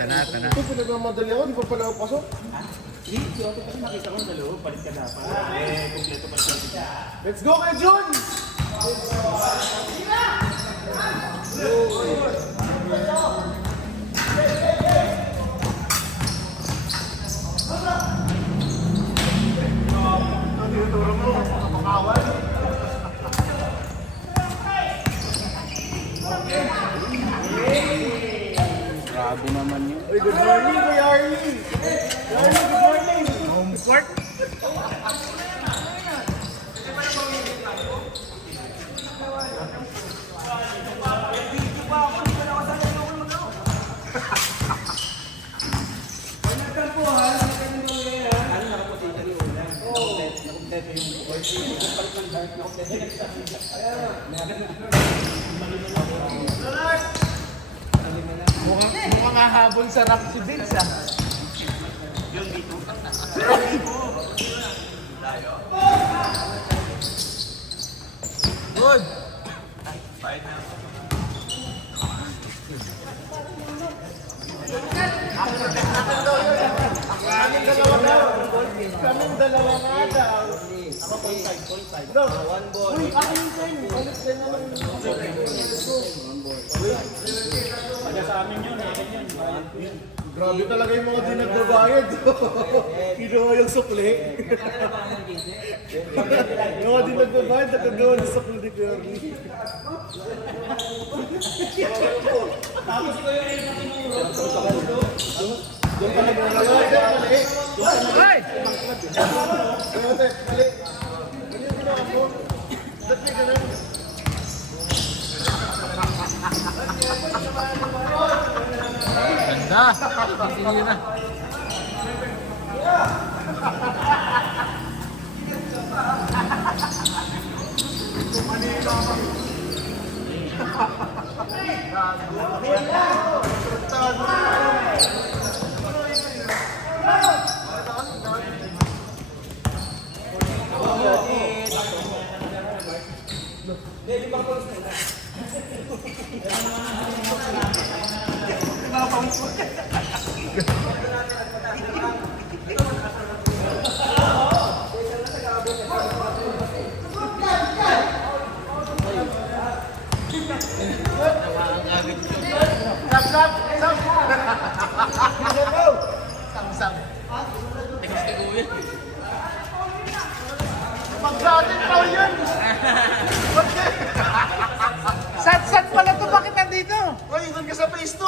tana. Ito, pinagmamadali ako, di pa pala ako pasok. Si Otto kasi nakita ko sa loob, balik ka dapat. Kompleto pa siya. Let's go kay Jun! Grabe naman yun. Uy, good morning, Kuya Arlie! Kuya Arlie, good morning! Home court. Mukhang hahabol sa rap to dates ah. Good. Kaming dalawa nga daw. Ako full side. No. One ball. Uy, ako yung time. Ulit din naman. Kaya sa amin yun, akin yun. Grabe talaga yung mga di nagbabayad. Kinuha yung sukli. Yung mga di nagbabayad, nakagawa ng sukli ni Kuya Arlie. Tapos ko yung ayun natin yung Doon ka naglalagay. Ay! Kaya te, mali. Ano yung ginawa mo? Ba't may ganun? Ganda. Sige na. Samsam. Pag-sa-atin pa yun! Sat pala to, bakit nandito? Uy, doon ka sa face 2!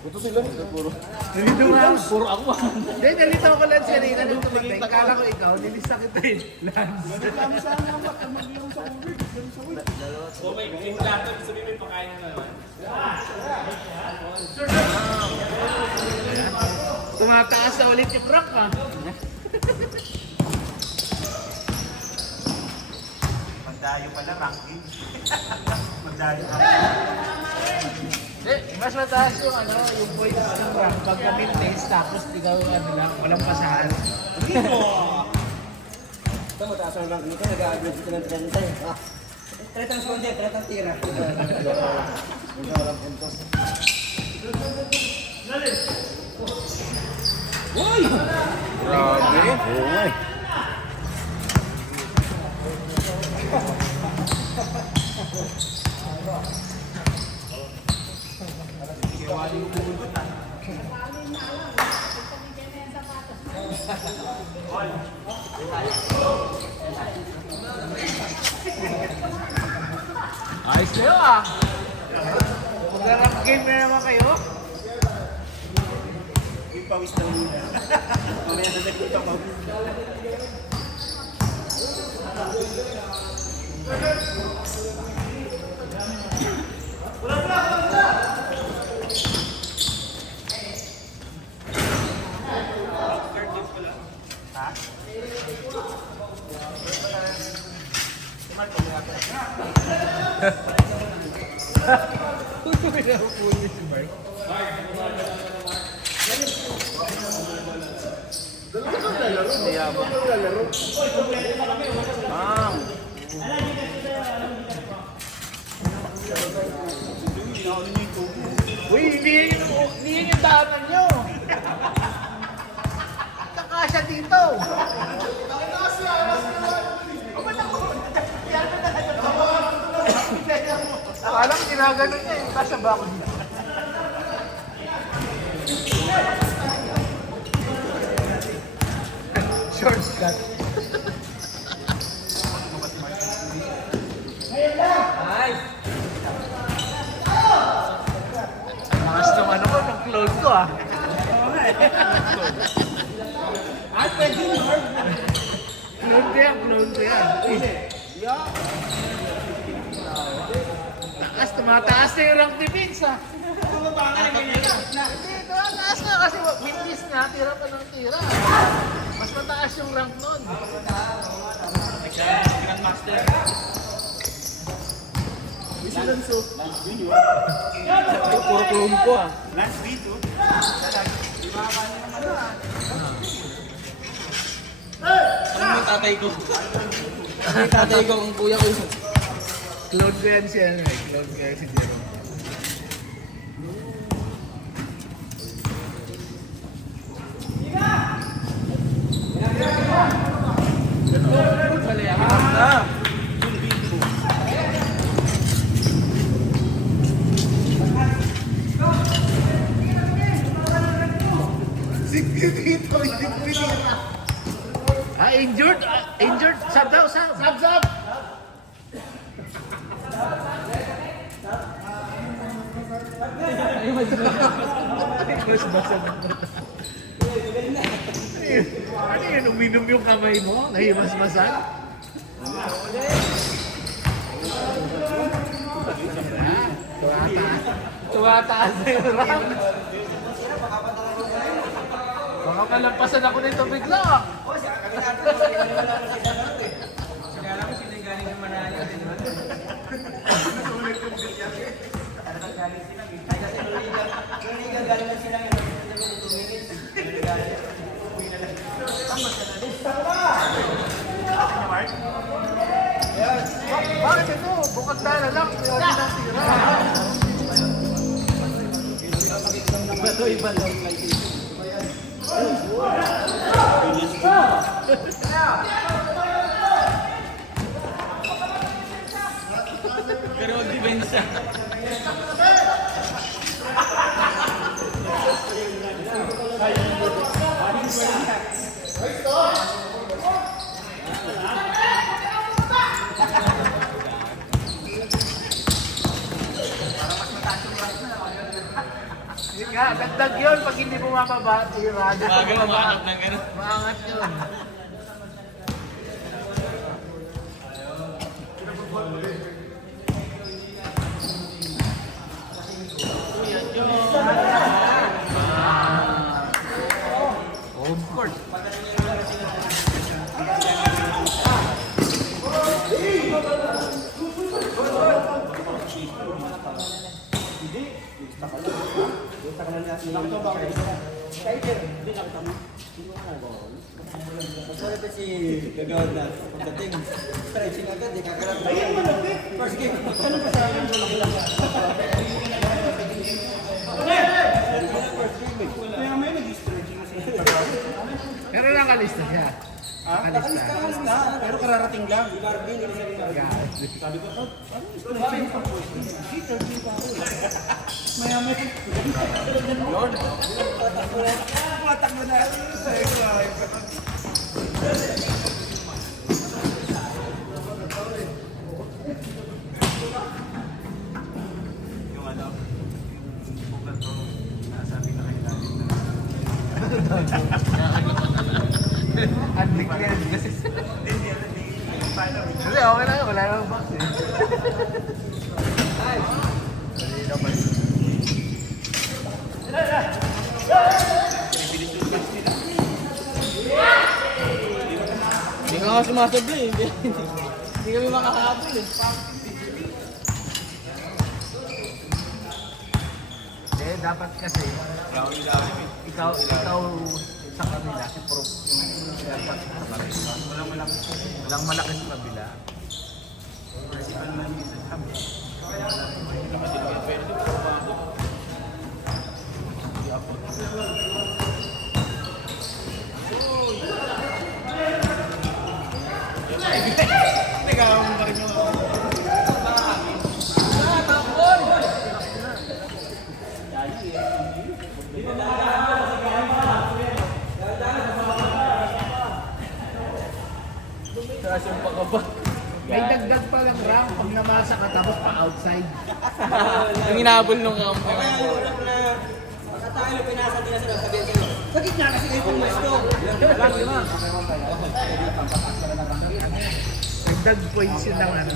Ito sila. Puro. Nalito nga. Puro ako. Hindi, nalito ako lang siya rin. Nung tumatay, kala ko ikaw, nilista kita yun. Lance. Kami sana mag-inom sa ulit. So may plato, sabihin may pakain na naman. Tumataas na ulit yung rock ha. Magdayo pala, ranking. Magdayo ka. Mas mataas yung ano, yung points ng rock. Pag ka-fitness, tapos ikaw ano lang, walang pasahan. Ito, mataas ang rank nito. Nag-a-average dito ng 30 eh. 30 sponde, 30 tira. Walang puntos. Grabe. Ayos kayo ah. Mag-rap game na naman kayo. Yung pawis na muna. Mamaya na nagpunta pa. Pinapuli si Mark. Uy, hindi yun yung daanan nyo. Kakasya dito. Alam, ginaganon niya yung kasya ba ako dito? Shortcut. Lakas ng ano ko, ng clone ko ah. Clone ko yan, clone ko yan. Taas, tumataas na yung rank ni Vince ah. Hindi, tumataas na kasi witness niya, tira pa ng tira. Mas mataas yung rank nun. Grandmaster. Puro clone ko ah. Last video. Ano yung tatay ko? Ano yung tatay ko, ang kuya ko. Clone ko yan siya, clone ko yan si Jerome. Injured? Injured? Sab daw, sab! Sab! Mas basa na. Ano yun? Uminom yung kamay mo? Nahimas-masan? Tumataas na yung rank. Baka kalampasan ako nito bigla. Bakit ito? Bukod na lang. May wali ng tira. Iba lang. Pero depensa. Yun nga, dagdag yun pag hindi bumababa. Bagal umaanap ng gano'n. Maangat yun. Home court. Masarap si Kagawad na pagdating. Stretching agad, di kakarap. First game, ano pa sa akin? Kaya may nag-stretching na siya. Pero nakalista siya. Nakalista. Kalista, pero kararating lang. Di Barbie, hindi siya Barbie. Sabi ko, ano yung stretching pa po? Hindi, 13 pa ako. Maya-maya. Lord. Matakbo na. Yung ano, yung bukat ko, nasabi na kayo natin na. Undeclared kasi. Kasi okay lang, wala namang box eh. Dali naman. Hindi nga ako sumasabi eh. Hindi Hindi kami makahabol eh. Eh, dapat kasi, ikaw sa kabila, si Pro, yung dapat sa kabila. Walang malaki sa kabila. Taas yung pakaba. May dagdag pa lang rank pag namasa ka tapos pa outside. Yung hinabol nung kampo. Baka tayo pinasa din na sila sabihin kayo. Sa gitna kasi kayo pumesto. Dagdag points yun naman.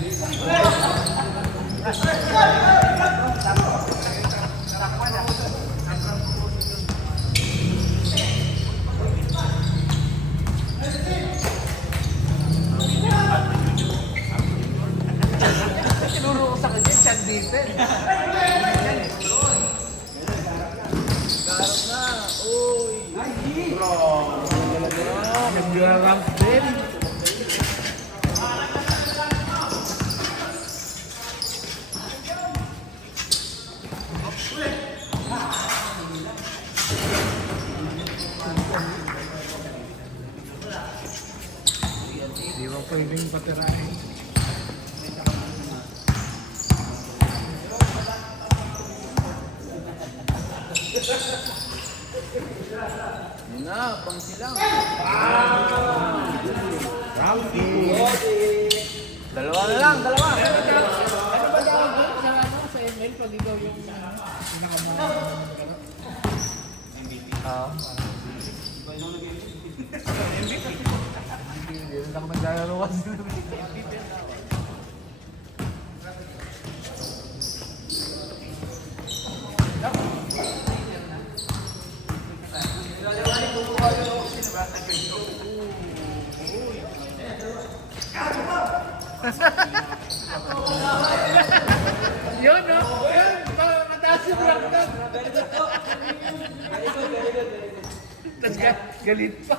Tinuro ko sa kanya, siya dito. Garap na. Uy. Nag-ramp din. Di ba pwedeng patirahin? Yun na, pang silang. Roundy. Dalawa na lang, dalawa. Ano ba tawag doon sa ML pag ikaw yung pinakamahal? Hindi rin ako naglalaro kasi. Yun, no? Yun, mataas yung rank na. Tapos galit pa.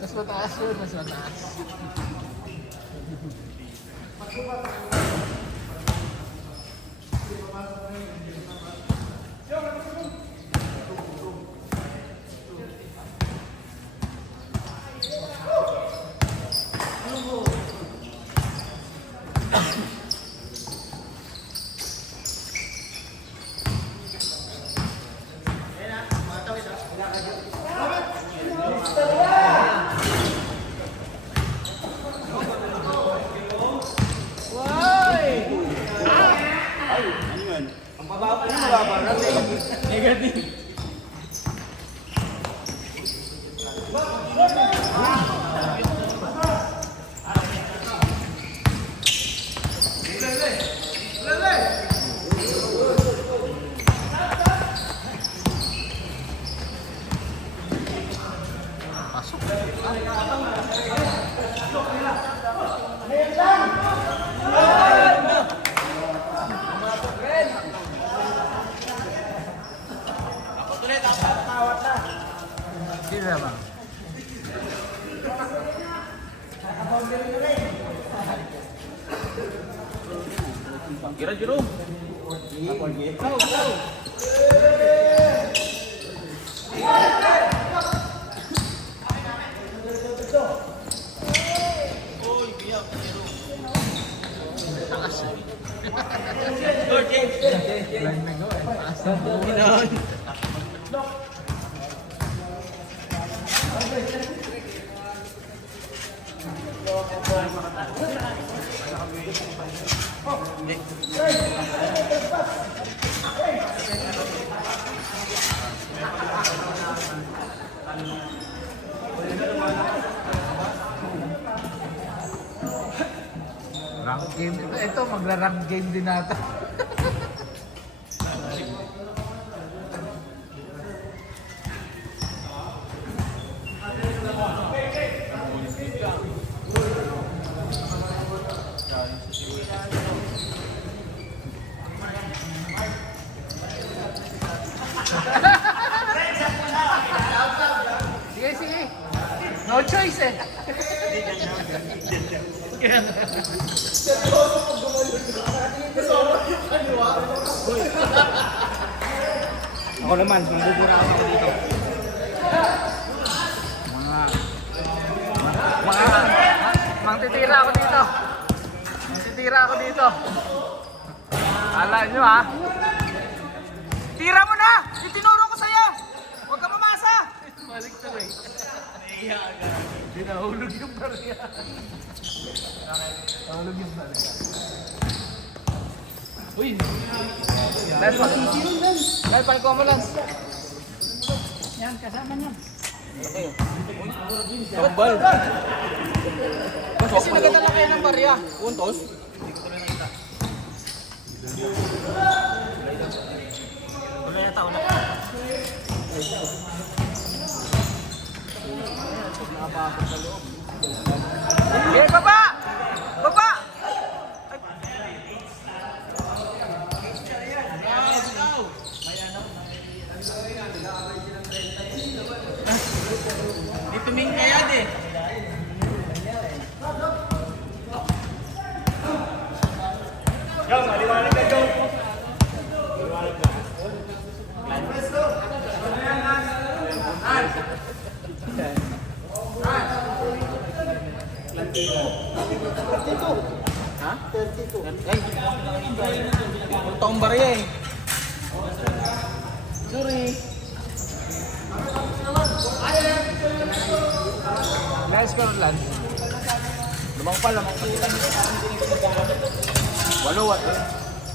Mas mataas yun, mas mataas. Sila ba? Kira Jerome. Rank game. Ito, magra-rank game din nata. Kaya Ako naman, magdudura ako dito. Mangtitira ako dito. Mangtitira ako dito. Ala nyo ha. Tira mo na! Itinuro ko sa'yo! Huwag ka mamasa! Balik tuloy. Hindi nahulog yung barya. Nahulog yung barya. Uy! Dahil pa. Dahil pa ikaw mo lang. Yan, kasama niya. Tambal! Kasi nagadala kayo ng barya. Puntos? Wala na tao na. Eh, baba! Baba! Di tumingin kaya din. Yo, maliwanag ka, Joe. Ha? 32. Ay, ang taong barya eh. Sorry. Nice ka lang. Lamang pa, lamang pa. Walo, walo.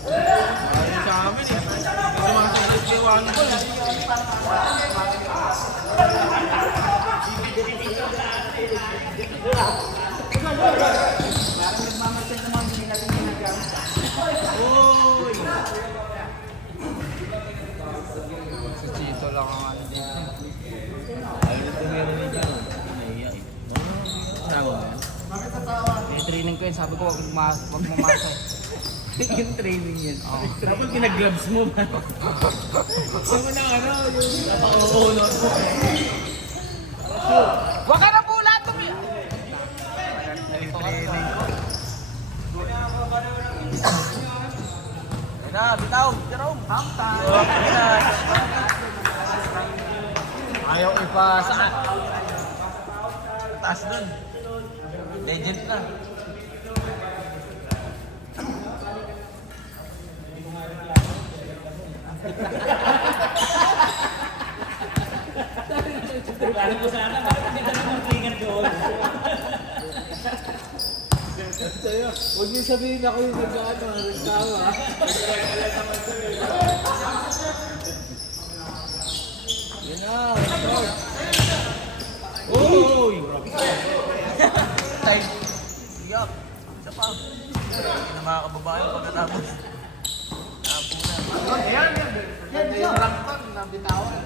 Ayun sa amin eh. Kasi mga sa-iwan ko eh. Si Chito lang ang ano dito. May training ko yun. Sabi ko wag mamasa. Yung training yan. Dapat kinag-gloves mo ba? Gusto mo na ano, yung napaka-uunod mo. Huwag ka na pula! Na, bitaw, Jerome. Ayaw ipasa. Taas nun. Legend na. Huwag niyo sabihin ako yung nagtawa. Yun na. Uy! Time. Iyak. Isa pa. Hindi na mga kababayan pagkatapos. Tapo na. Yan. Yan yung rangkon na bitawan.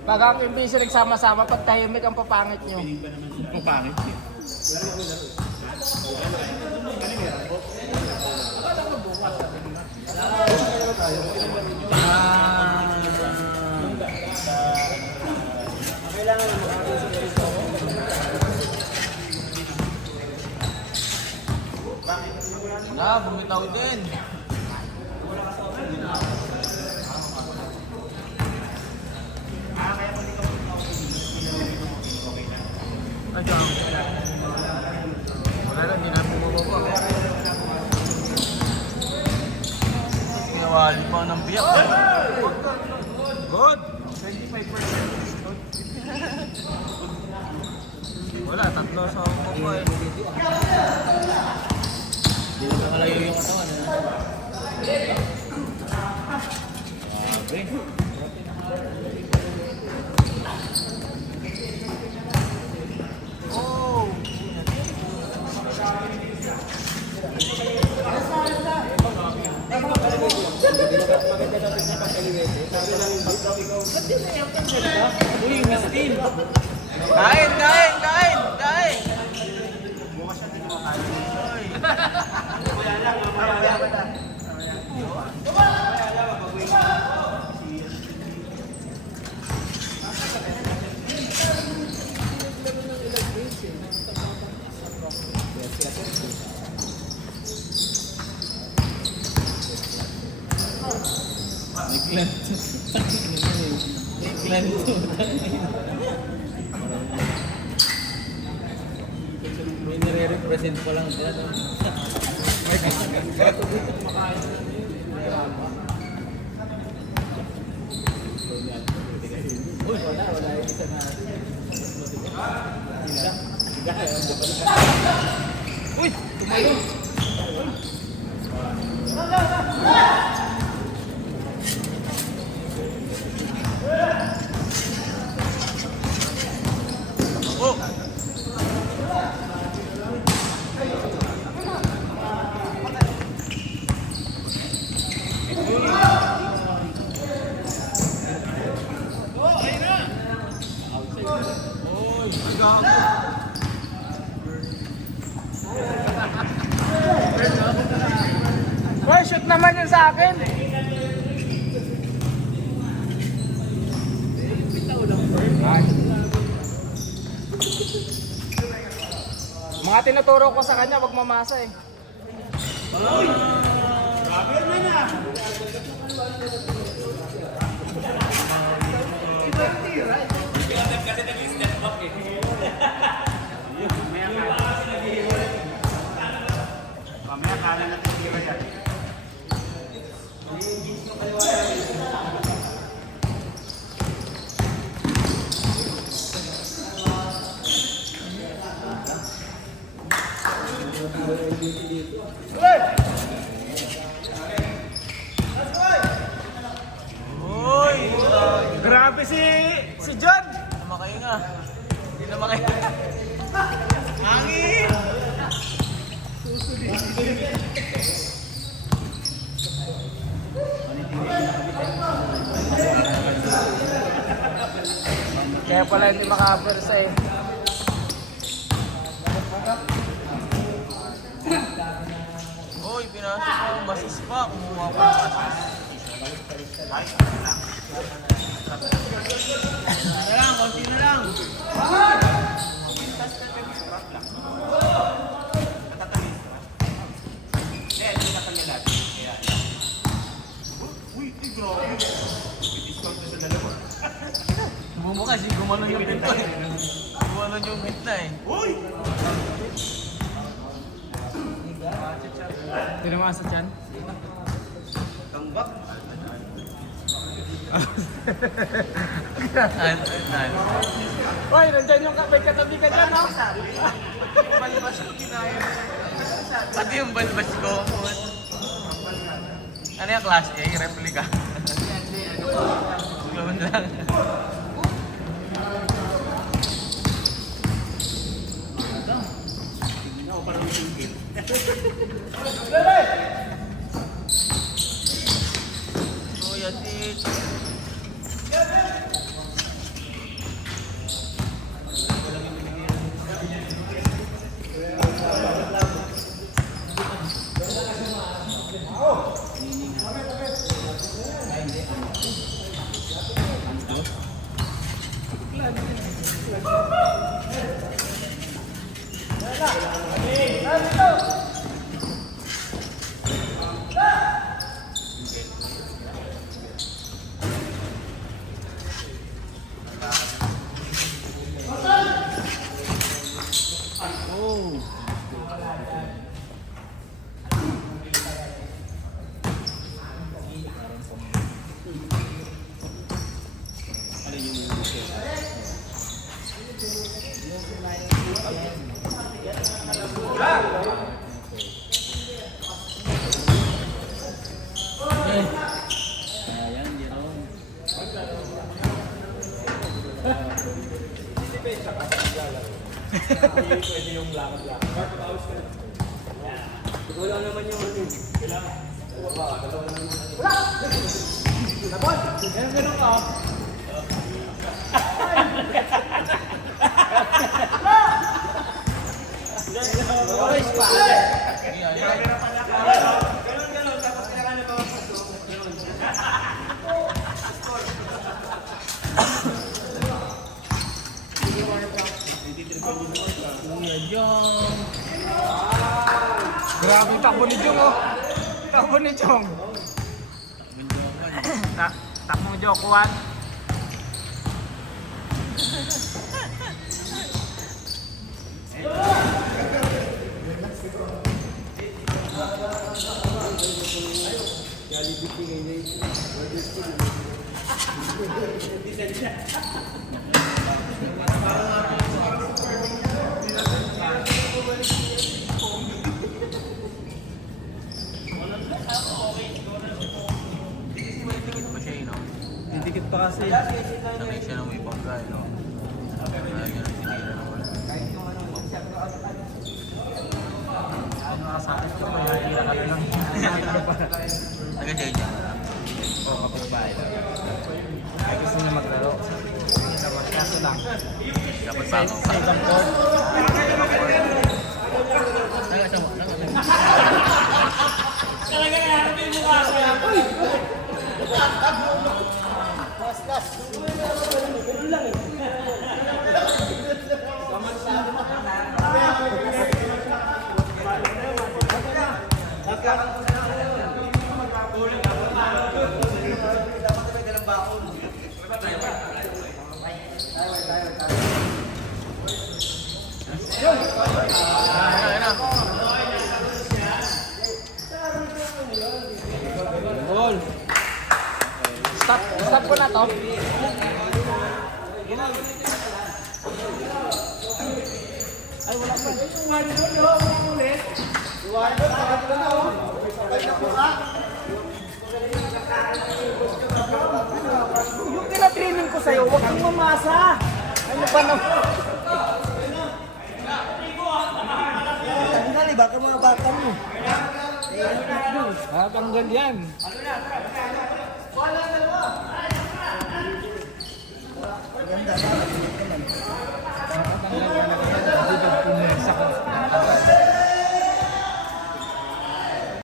Pag ang imbisi nagsama-sama, pag tahimik ang papangit nyo. Papangit eh. Na, bumitaw din. Ay, dyan. Wala lang, hindi na bumababa. Tinawali pa ng biyak. Good! 25% discount. Wala, tatlo sa ako eh. Hindi na nakalayo yung katawan. Uy, Miss Tin! Kain! May nire-represent pa lang siya. May gato dito kumakain. Uy, wala yung isa na. Uy, tumayo. Oh! Boy, shoot naman yun sa akin. Mga tinuturo ko sa kanya, wag mamasa eh. Mamaya kala natin tira yan. Uy! Grabe si John. Namakayo nga. Hindi namakayo. Hangin! Kaya pala hindi makapersa eh. Uy, pinasok ko yung basis pa. Kumuha pa ng basis. Na lang, konti na lang. Bumukha, gumanon yung bit eh. Gumanon yung bit na eh. Tinamasa dyan. Uy, nandyan yung may katabi ka dyan, no? Balbas ko kinaya. Pati yung balbas ko. Ano yung class A? Replica. Clone lang. Kuya Tich. Grabe yung takbo ni Jong, oh. Takbo ni Jong. Takmong jokuan. Dikit pa siya, no? Didikit pa kasi. Sanay siya na may pangga, no? Ayaw niya nang tinira naman. Nakasakit ko, mahihira ka lang. Taga-jay niya. Oo, kapag bahay lang. Kaya gusto niya maglaro. Naman, kaso lang. Dapat Sa sa ibang court, goal. Stop ko na to. Ay, wala pa. Yung pinatraining ko sa'yo, huwag kang mamasa. Ano pa na? Tanggal, baka mga bata mo. Tanggal yan. Wala na